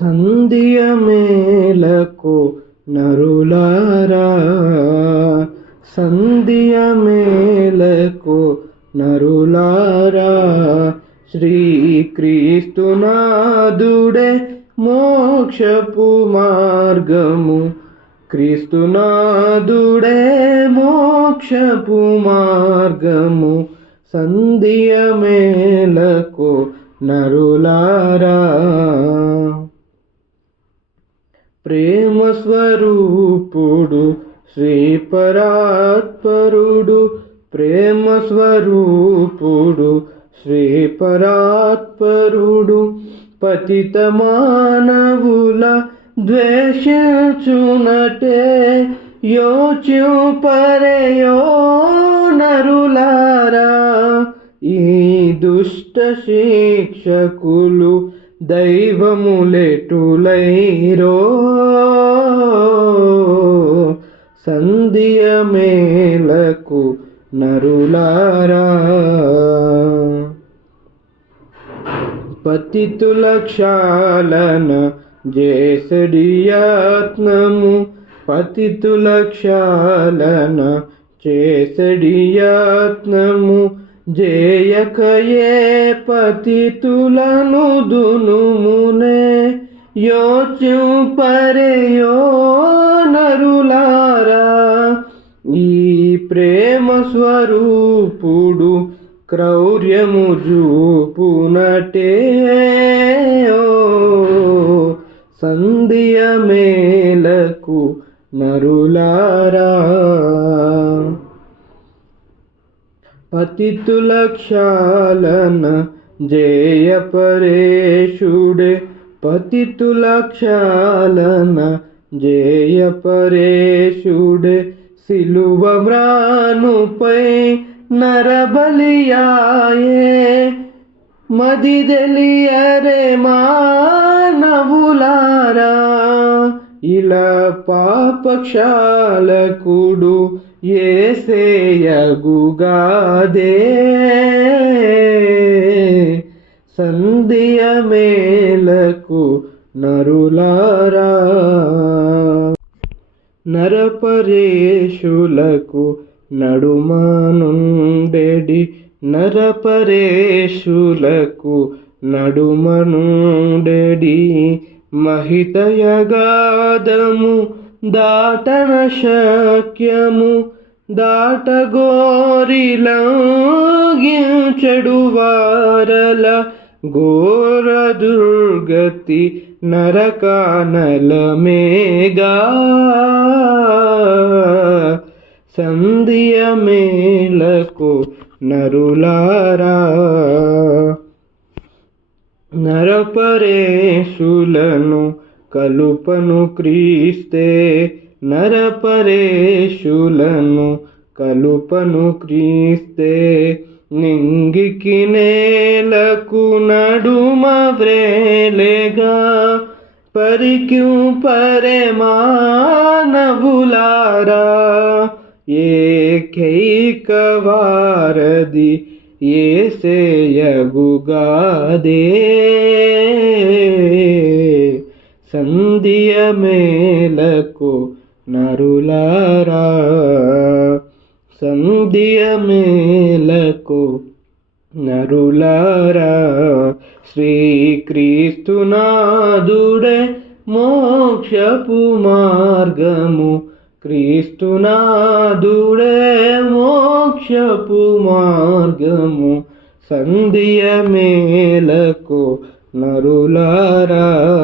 సంధ్య మేలకు నరులారా. సంధ్య మేలకు నరులారా శ్రీక్రీస్తునాదుడే మోక్షపు మార్గము. క్రీస్తునాదుడే మోక్షపు మార్గము. సంధ్య మేలకు నరులారా. ప్రేమ స్వరూపుడు శ్రీపరాత్పరుడు. ప్రేమ స్వరూపుడు శ్రీపరాత్పరుడు. పతిత మానవుల ద్వేషచునటే యోచ్యు పరయో నరులారా. ఈ దుష్ట శిక్షకులు దైవములెటులైరో. సంధ్య మేలకు నరులారా. పతితుల క్షాళన చేసడియాత్మము పతితుల క్షాళన చేసడియాత్మము జేయకయే పతితులను దునుమునే యోచు నరులారా. ఈ ప్రేమ స్వరూపుడు క్రౌర్యము చూపునటే ఓ సంధియ మేలకు నరులారా. పతితుల జయ పరేషుడే పతితుల జయ పరేషుడే సిలువ మ్రానుపై నరబలియాయే మదిదెలియరే మానవులారా ఇలా పాపక్షాలకుడు ఏసేయగుగాదే. సంధ్య మేలకు నరులారా. నరపరేషులకు నడుమనుండెడి. నరపరేషులకు నడుమనుండెడి. మహితయగాదము దాటన శక్యము దాటగోరిలంగించడువారల ఘోర దుర్గతి నరకానల మేగా సంధియ మేలకు నరులారా నరపరేశులను కలుపను క్రీస్తే నరపరేషులను కలుపను క్రీస్తే. నింగికి నేలకు నడుమ వ్రేలేగా. పరిక్యూ పరే మానవులారా. ఏకైక వారది ఏసేయగుగాదే సంధియ మేలకు నరులారా సంధ్య మేలకు నరులారా శ్రీక్రీస్తునాదుడే మోక్షపు మార్గము. క్రీస్తునాదుడే మోక్షపు మార్గము. సంధ్య మేలకు నరులారా.